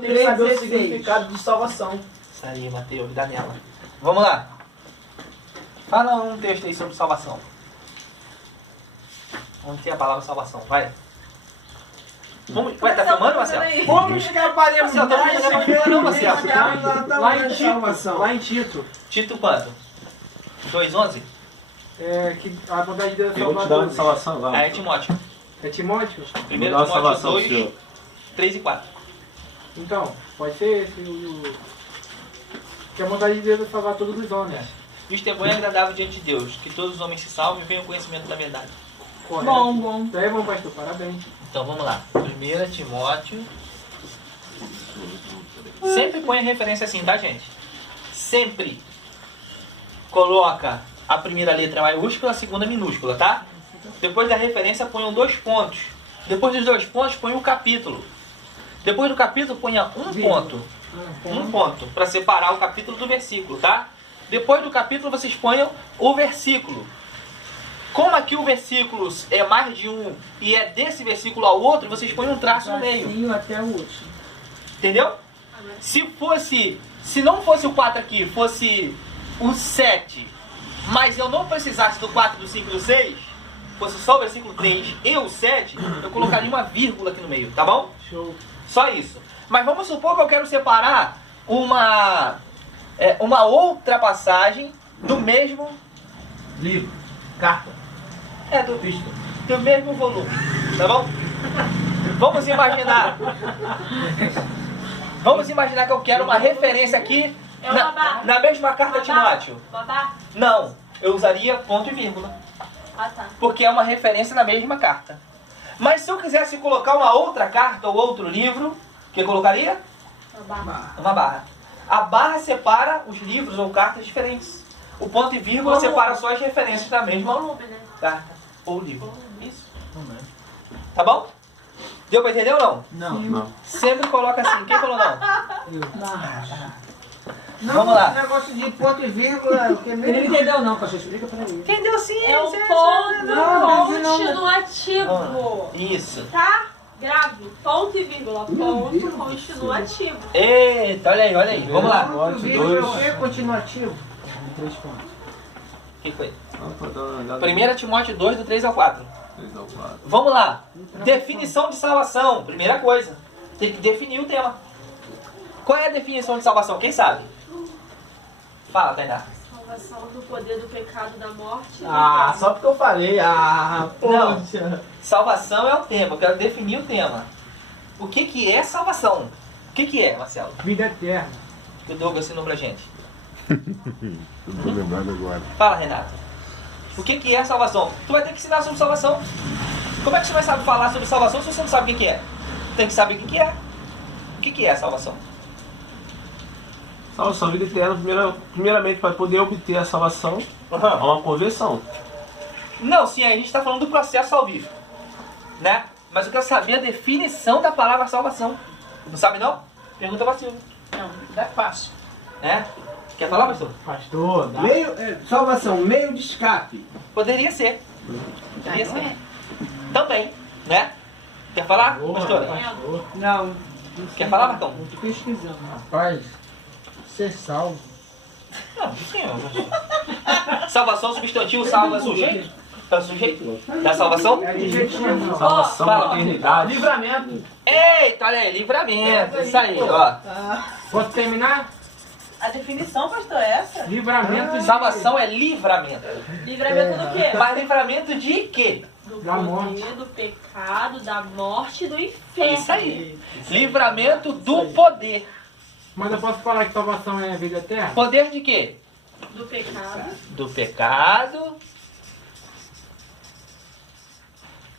tem que saber o 3:16. significado de salvação. Isso aí, Mateus, Daniela. Vamos lá. Fala um texto aí sobre salvação. Onde tem a palavra salvação? Vai. Vamos, vai, tá filmando, Marcelo? Como escaparemos Marcelo, tá filmando, não filma não, Marcelo. Lá em Tito. Tito quanto? 2:11? É que a vontade de Deus é Eu vou te dar uma salvação lá. É Timóteo. É Timóteo? 1 Vou dar Timóteo uma salvação, 2, senhor. 3 e 4. Então, pode ser esse que a vontade de Deus é salvar todos os homens. Isto é bom e agradável diante de Deus, que todos os homens se salvem e venham ao conhecimento da verdade. Correto. Bom. Daí, bom, pastor, parabéns. Então vamos lá. 1 Timóteo. Sempre põe a referência assim, tá, gente? Sempre coloca a primeira letra maiúscula, a segunda minúscula, tá? Depois da referência ponham 2 pontos. Depois dos 2 pontos põe o capítulo. Depois do capítulo ponha um ponto. Um ponto para separar o capítulo do versículo, tá? Depois do capítulo vocês ponham o versículo. Como aqui o versículo é mais de um e é desse versículo ao outro, vocês põem um traço no meio. Tracinho até o último. Entendeu? Se não fosse o 4 aqui, fosse o 7, mas eu não precisasse do 4, do 5 e do 6, fosse só o versículo 3 e o 7, eu colocaria uma vírgula aqui no meio, tá bom? Show. Só isso. Mas vamos supor que eu quero separar uma outra passagem do mesmo Livro. Carta. do mesmo volume, tá bom? Vamos imaginar que eu quero uma referência aqui na mesma carta a Timóteo. Babá? Não, eu usaria ponto e vírgula, Ah, tá. porque é uma referência na mesma carta. Mas se eu quisesse colocar uma outra carta ou outro livro, o que eu colocaria? Babá. Uma barra. A barra separa os livros ou cartas diferentes. O ponto e vírgula separa só as referências da mesma Volume, né? carta ou livro. Isso. Tá bom? Deu pra entender ou não? Não. Sempre coloca assim. Quem falou não? Não, Vamos lá. negócio de ponto e vírgula, o que mesmo? Ele não entendeu não, pastor, explica pra ele. Entendeu sim? É o você- ponto não, continuativo. Isso. Tá? Grave. Ponto e vírgula. Ponto continuativo. Eita, olha aí. Vamos lá. Ponto e vírgula é o que? Continuativo. 3 pontos. O que foi? Não, tô dando uma olhada. 1 Timóteo 2, do 3 ao 4. 3 ao 4. Vamos lá. Definição de salvação. Primeira coisa. Tem que definir o tema. Qual é a definição de salvação? Quem sabe? Fala, Tainá. Salvação do poder do pecado, da morte. Ah, só porque eu falei. Ah, Não. poxa. Salvação é o tema. Eu quero definir o tema. O que é salvação? O que é, Marcelo? Vida eterna. Que o Douglas ensinou pra gente. Eu tô lembrando agora. Fala, Renato. O que é salvação? Tu vai ter que ensinar sobre salvação. Como é que você vai saber falar sobre salvação se você não sabe o que é? Tem que saber o que é. O que é a salvação? Salvação, vida eterna, primeiramente, para poder obter a salvação, é uma conversão. Não, sim, a gente está falando do processo salvífico, né? Mas eu quero saber a definição da palavra salvação. Não sabe não? Pergunta pra Silvia. Não é fácil. Né? Quer falar, pastor? Pastor, dá. Salvação, meio de escape. Poderia ser. Poderia ser. Também, né? Quer falar, Boa, pastora? pastor. Não. Quer falar, Marcão? Eu tô pesquisando. Rapaz, ser salvo. Não, sim. Salvação, substantivo, salvo é sujeito? É o sujeito da salvação? É adjetivo. Salvação, fala. eternidade. Livramento. Eita, olha aí, livramento. Isso aí, ó. Posso terminar? A definição, pastor, é essa? Livramento de... Salvação é livramento. Livramento do quê? Mas livramento de quê? Do Da morte. poder, do pecado, da morte e do inferno. Isso aí. Livramento do poder. Mas eu posso falar que salvação é vida eterna? Poder de quê? Do pecado. Do pecado,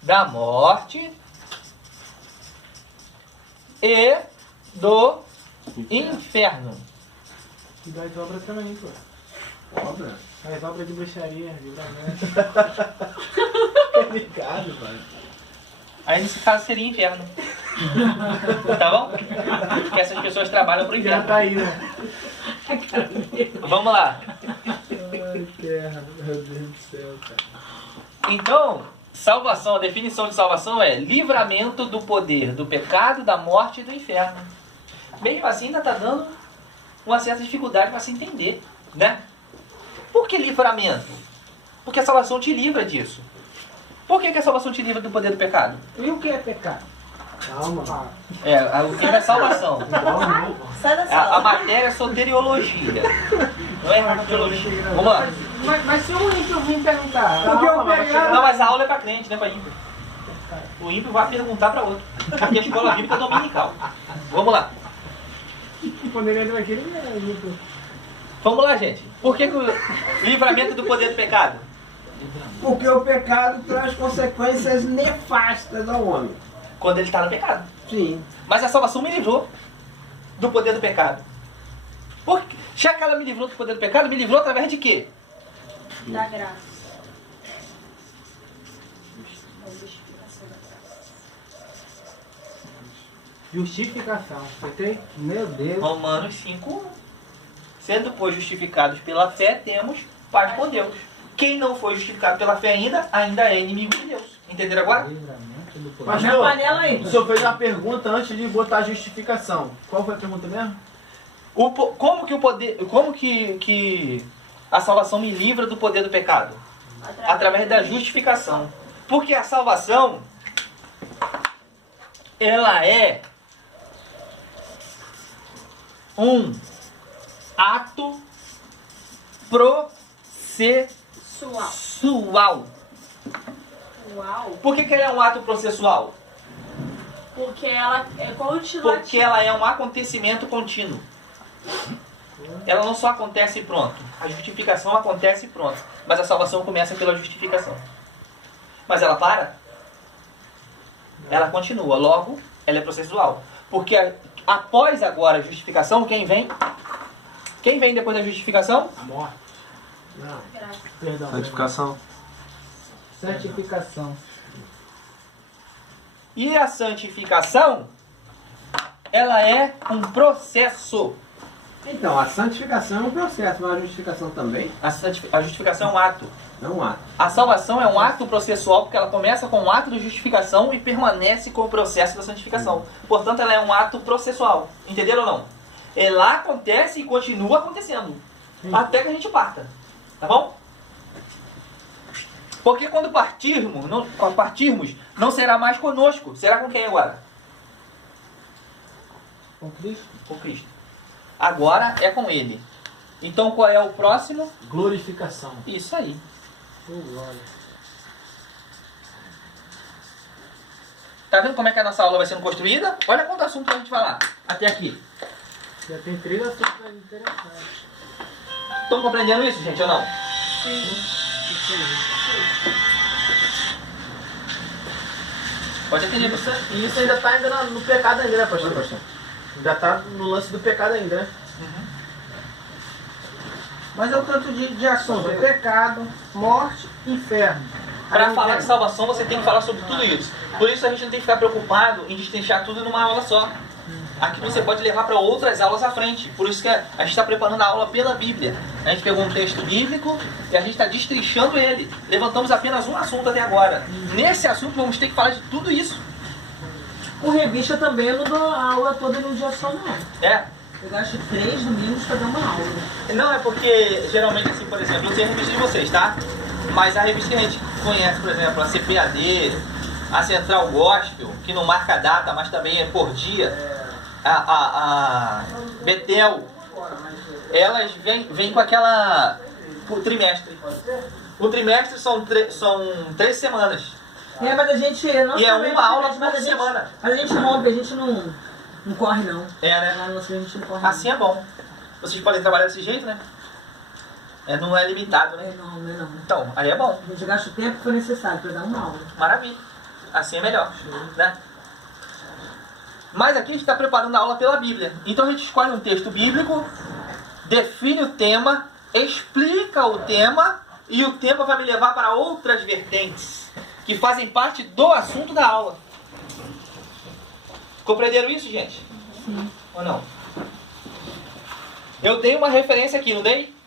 da morte e do inferno. E das obras também, pô. Obra? As obras de bruxaria, livramento. Ligado, mano. Aí nesse caso seria inferno. Tá bom? Porque essas pessoas trabalham pro Já inferno. tá aí, né? Vamos lá. Ai, terra, meu Deus do céu, cara. Então, salvação, a definição de salvação é livramento do poder do pecado, da morte e do inferno. mesmo assim ainda está dando uma certa dificuldade para se entender, né? Por que livramento? Porque a salvação te livra disso. Por que a salvação te livra do poder do pecado? E o que é pecado? Calma. O que é salvação? Sai da A sala. matéria é soteriologia. Não é hermeneutologia. Vamos lá. Mas se o ímpio vir perguntar, Porque o pecado... Não, mas a aula é para crente, não é para ímpio. O ímpio vai perguntar para outro. Aqui a escola bíblica é dominical. Vamos lá. Poderia dizer que ele é ímpio. Vamos lá, gente. Por que o livramento do poder do pecado? porque o pecado traz consequências nefastas ao homem. Quando ele está no pecado. Sim. Mas a salvação me livrou do poder do pecado. Já que ela me livrou do poder do pecado, me livrou através de quê? Da graça. Justificação. Você tem? Meu Deus. Romanos 5:1. Sendo, pois, justificados pela fé, temos paz com Deus. Quem não foi justificado pela fé ainda é inimigo de Deus. Entenderam agora? Mas na panela aí. O senhor fez uma pergunta antes de botar a justificação. Qual foi a pergunta mesmo? Como que a salvação me livra do poder do pecado? Através da justificação. Porque a salvação, ela é um ato processual. Uau. Por que ela é um ato processual? Porque ela é continuativa. Porque ela é um acontecimento contínuo. Ela não só acontece e pronto. A justificação acontece e pronto. Mas a salvação começa pela justificação. Mas ela para? Ela continua. Logo, ela é processual. Porque após agora a justificação, quem vem? Quem vem depois da justificação? A morte. Não. Perdão. Santificação. Santificação. E a santificação, ela é um processo. Então, a santificação é um processo, mas a justificação também A justificação é um ato. é um ato. A salvação é um ato processual porque ela começa com um ato de justificação e permanece com o processo da santificação. Portanto, ela é um ato processual. Entenderam ou não? Ela acontece e continua acontecendo. Até que a gente parta. Tá bom? Porque quando partirmos, não será mais conosco. Será com quem agora? Com Cristo? Com Cristo. Agora é com Ele. Então qual é o próximo? Glorificação. Isso aí. Tá vendo como é que a nossa aula vai sendo construída? Olha quanto assunto pra gente falar até aqui. Já tem 3 assuntos interessantes. Estão compreendendo isso, gente, ou não? Pode atender. E isso ainda está ainda no pecado ainda, né, pastor? Ainda está no lance do pecado ainda, né? Mas é o tanto de assunto: pecado, morte, inferno. Para falar de salvação, você tem que falar sobre tudo isso. Por isso a gente não tem que ficar preocupado em destrinchar tudo numa aula só. Aqui você pode levar para outras aulas à frente. Por isso que a gente está preparando a aula pela Bíblia. A gente pegou um texto bíblico e a gente está destrinchando ele. Levantamos apenas um assunto até agora. Nesse assunto vamos ter que falar de tudo isso. Com revista também eu não dou a aula toda num dia só, não. É. Eu gasto 3 domingos para dar uma aula. Não, é porque geralmente, assim, por exemplo, eu sei a revista de vocês, tá? Mas a revista que a gente conhece, por exemplo, a CPAD, a Central Gospel, que não marca data, mas também é por dia, a Betel, elas vêm com aquela... por trimestre. O trimestre são 3 semanas. É, mas a gente... Não E é uma aula por mas semana. Mas a gente rompe, a gente não corre, não. É, né? Lá no nosso a gente não corre, Assim é bom. Vocês podem trabalhar desse jeito, né? Não é limitado, não. né? Não é não. Então, aí é bom. A gente gasta o tempo que for necessário para dar uma aula. Maravilha. Assim é melhor, né? Mas aqui a gente está preparando a aula pela Bíblia. Então a gente escolhe um texto bíblico, define o tema, explica o tema e o tema vai me levar para outras vertentes que fazem parte do assunto da aula. Compreenderam isso, gente? Sim. Ou não? Eu dei uma referência aqui, não dei?